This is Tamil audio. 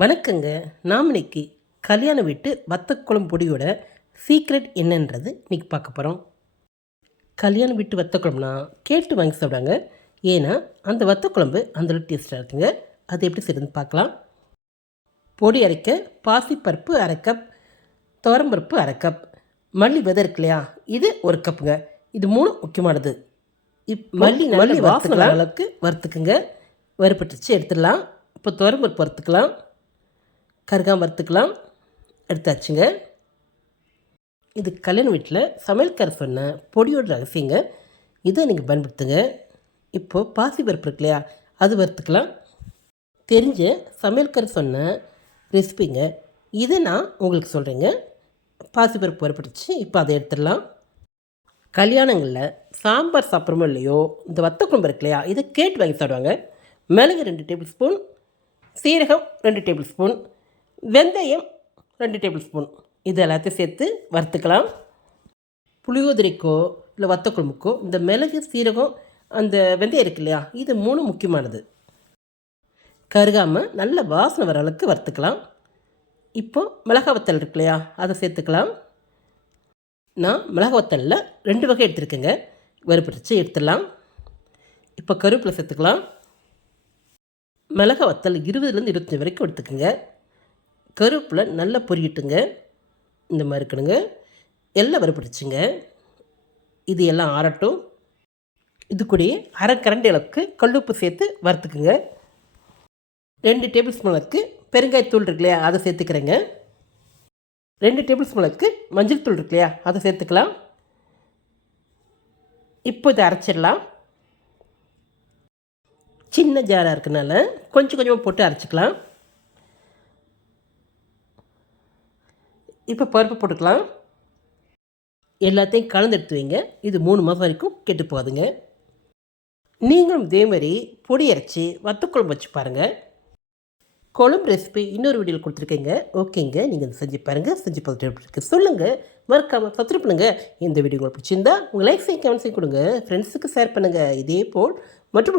வணக்கங்க. நாம் இன்னைக்கு கல்யாண வீட்டு வத்தக்குழம்பு பொடியோட சீக்ரெட் என்னன்றது இன்னைக்கு பார்க்க போகிறோம் கல்யாண வீட்டு வத்தக்குழம்புனா கேட்டு வாங்கி சாப்பிடாங்க ஏன்னா அந்த வத்தக்குழம்பு அந்த டேஸ்ட்டாக இருக்குங்க. அது எப்படி செய்யுதுன்னு பார்க்கலாம். பொடி அரைக்க பாசிப்பருப்பு அரை கப் துவரம்பருப்பு அரை கப் மல்லி விதை இருக்கு இல்லையா? இது ஒரு கப்புங்க இது மூணு முக்கியமானது. இப் மல்லி மல்லி வாசனை. அளவுக்கு வறுத்துக்குங்க. வறுப்பட்டுச்சு எடுத்துடலாம். இப்போ துவரம்பருப்பு வறுத்துக்கலாம். கருகாம வறுத்துக்கலாம் எடுத்தாச்சுங்க. இது கல்யாண வீட்டில் சமையல்கார சொன்ன பொடியோட ரகசியங்க. இதை நீங்கள் பயன்படுத்துங்க. இப்போது பாசி பருப்பு இருக்கு இல்லையா அது வறுத்துக்கலாம். தெரிஞ்ச சமையல்கார சொன்ன ரெசிபிங்க. இதை நான் உங்களுக்கு சொல்கிறேங்க பாசிப்பருப்பு வறுப்பட்டுச்சு இப்போ அதை எடுத்துடலாம். கல்யாணங்களில் சாம்பார் சாப்பிட்றமோ இல்லையோ இந்த வத்த குழம்பு இருக்கு இல்லையா இதை கேட்டு வாங்கி சாப்பிடுவாங்க. மிளகு ரெண்டு டேபிள் ஸ்பூன் சீரகம் ரெண்டு டேபிள் ஸ்பூன் வெந்தயம் ரெண்டு டேபிள் ஸ்பூன். இது எல்லாத்தையும் சேர்த்து வறுத்துக்கலாம். புளியோதரைக்கோ இல்லை வத்த குழம்புக்கோ இந்த மிளகு சீரகம் அந்த வெந்தயம் இருக்கு இல்லையா இது மூணு முக்கியமானது. கருகாமல் நல்ல வாசனை வர அளவுக்கு வறுத்துக்கலாம். இப்போது மிளகா வத்தல் இருக்கு இல்லையா அதை சேர்த்துக்கலாம். நான் மிளகா வத்தலில் ரெண்டு வகை எடுத்துருக்கேங்க. வறுப்பிடிச்சு எடுத்துடலாம். இப்போ கருவேப்பிலை சேர்த்துக்கலாம். மிளகா வத்தல் இருபதுலேருந்து இருபத்தஞ்சி வரைக்கும் எடுத்துக்கோங்க. கருப்பில் நல்லா பொரியட்டுங்க. இந்த மாதிரி இருக்கணுங்க. எல்லாம் வறுப்படிச்சுங்க இது எல்லாம் ஆறட்டும். இது கூட அரை கரண்டி அளவுக்கு கல்லுப்பு சேர்த்து வறுத்துக்குங்க. ரெண்டு டேபிள் ஸ்பூன் அளவுக்கு பெருங்காயத்தூள் இருக்கு இல்லையா அதை சேர்த்துக்கிறேங்க. ரெண்டு டேபிள் ஸ்பூன் அளவுக்கு மஞ்சள் தூள் இருக்கு இல்லையா அதை சேர்த்துக்கலாம். இப்போ இதை அரைச்சிடலாம். சின்ன ஜாராக இருக்கனால கொஞ்சம் கொஞ்சமாக போட்டு அரைச்சிக்கலாம். இப்போ பருப்பு போட்டுக்கலாம். எல்லாத்தையும் கலந்து எடுத்து வைங்க இது மூணு மாதம் வரைக்கும் கெட்டு போகாதுங்க. நீங்களும் இதே மாதிரி பொடி அரைச்சி வத்தக்குழம்பு வச்சு பாருங்கள் குழம்பு ரெசிபி இன்னொரு வீடியோவில் கொடுத்துருக்கீங்க. ஓகேங்க. நீங்கள் செஞ்சு பாருங்கள் செஞ்சு பார்த்துட்டு இருக்கு. சொல்லுங்கள் மறக்காமல் சப்ஸ்கிரைப் பண்ணுங்கள் இந்த வீடியோ உங்களுக்கு பிடிச்சிருந்தா உங்கள் லைக் செய்ய கமெண்ட் செய்ய கொடுங்க. ஃப்ரெண்ட்ஸுக்கு ஷேர் பண்ணுங்கள் இதே போல் மற்றும்